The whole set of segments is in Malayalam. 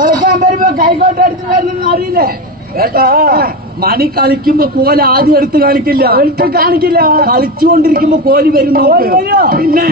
കളിക്കാൻ വരുമ്പോ കൈക്കോട്ട് എടുത്ത് വരുന്ന അറിയില്ലേ ഏട്ടാ? മണി കളിക്കുമ്പോ കോല് ആദ്യം എടുത്ത് കാണിക്കില്ല, കളിച്ചുകൊണ്ടിരിക്കുമ്പോ കോല് വരുന്നു. പിന്നെ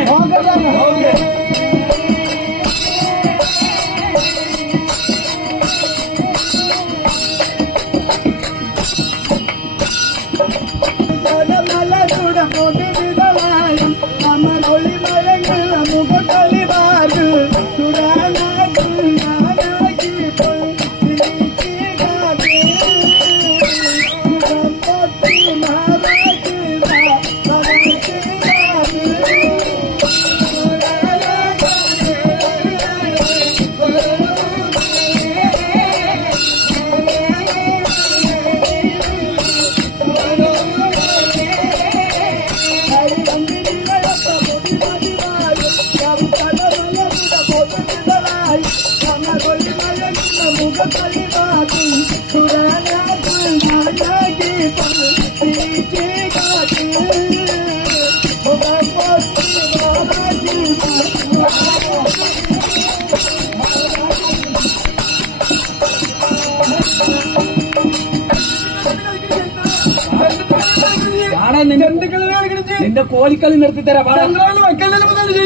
നിന്റെ കോലിക്കളി നിർത്തി തരാം.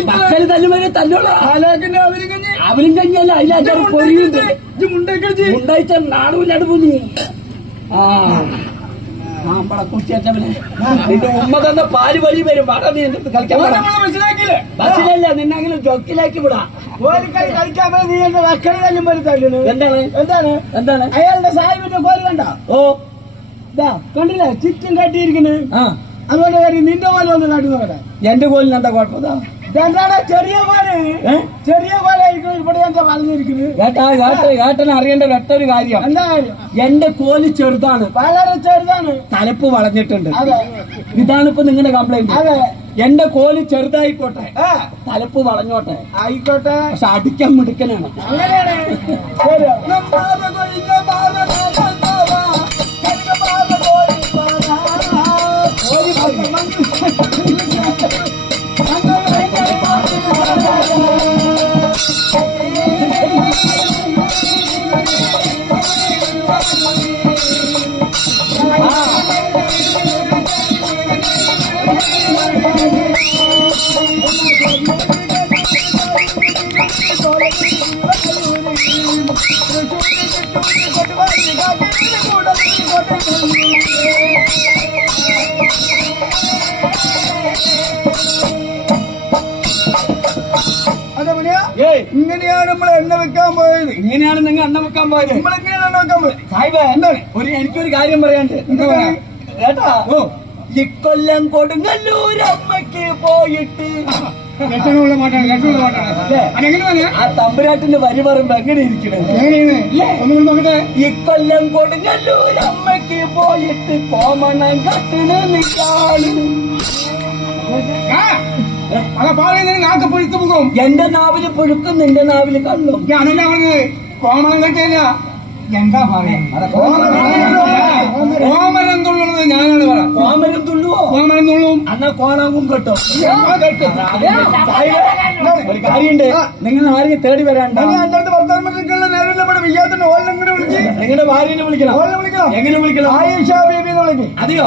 മക്കള് തല്ലുമേ തല്ലോളാം. അവരും കഞ്ഞല്ല അതിലാച്ചാൽ പൊരിയുണ്ട്. ഉണ്ടായിച്ച നാടൂല്ലടുപ്പു നീ. നമ്മളെ കുട്ടിയച്ചവനെ നിന്റെ ഉമ്മ തന്ന പാല് വഴി വരും. വാടാ നീ എന്റെ അടുത്ത് കളിക്കാൻ ബസ്സിലല്ല, നിന്നെങ്കിലും ജൊക്കിലേക്ക് വിടാം. കളിക്കാൻ നീ എന്റെ മക്കളെ തല്ലുമ്പോൾ തല്ലുന്നു. എന്താണ് അയാളുടെ സാഹിബിന്റെ കോല് കണ്ട? ഓ കണ്ടില്ല, ചിക്കൻ കാട്ടിയിരിക്കുന്നു. അതുകൊണ്ട് കാര്യം നിന്റെ പോലെ ഒന്ന് കാട്ടി നോക്കട്ടെ. എന്റെ കോലിന് എന്താ കുഴപ്പം? എന്താണ് ചെറിയ കോലായിരിക്കും ഇവിടെ എന്താ വളർന്നിരിക്കുന്നത്? ഏട്ടന് അറിയേണ്ട ഒറ്റൊരു കാര്യം. എന്താ കാര്യം? എന്റെ കോല് ചെറുതാണ്, വളരെ ചെറുതാണ്, തലപ്പ് വളഞ്ഞിട്ടുണ്ട്. അതെ, ഇതാണ് ഇപ്പൊ നിങ്ങളുടെ കംപ്ലൈന്റ്. അതെ, എന്റെ കോല് ചെറുതായിക്കോട്ടെ, തലപ്പ് വളഞ്ഞോട്ടെ, ആയിക്കോട്ടെ, പക്ഷെ അടിക്കാൻ മിടുക്കനാണ്. അങ്ങനെയാണ്. ഇങ്ങനെയാണ് നമ്മൾ എണ്ണ വെക്കാൻ പോയത്. ഇങ്ങനെയാണ് നിങ്ങൾ എണ്ണ വെക്കാൻ പോയത്. നമ്മളെങ്ങനെയാണ് എണ്ണ വെക്കാൻ പോയത്? സാഹിബ്, എന്താണ് എനിക്കൊരു കാര്യം പറയാണ്ട്. ഏട്ടാ, ഇക്കൊല്ലം കൊടുങ്ങല്ലൂരമ്മയ്ക്ക് പോയിട്ട് ആ തമ്പുരാട്ടിന്റെ വരി പറയുമ്പോ എങ്ങനെ ഇരിക്കണേ? ഇക്കൊല്ലം കൊടുങ്ങല്ലൂരമ്മയ്ക്ക് പോയിട്ട് കോമണം കട്ടിന് നിൽക്കാണ്. എന്റെ നാവില് പുഴുക്കും, നിന്റെ നാവില് കള്ളും. ഞാനല്ല പറഞ്ഞത് കോമണം കെട്ടിയല്ല. എന്താ പറയുന്നത്? കോമരം തുള്ളുന്നത് ഞാനാണ് പറയാം. കോമരം തുള്ളുവോ? കോമരം തുള്ളും. എന്നാ കോണവും കെട്ടോ. ഒരു കാര്യണ്ട്, നിങ്ങൾ ആരെയും തേടി വരാണ്ട്. പ്രധാനമന്ത്രിക്കുള്ള നേരമില്ല. വിജയത്തിന്റെ ഓളം കൂടെ വിളിച്ച് നിങ്ങളുടെ ഭാര്യനെ വിളിക്കണം. വിളിക്കണം. എങ്ങനെ വിളിക്കണം? ആയിഷ ബേബി എന്ന് വിളിക്കും. അതെയോ?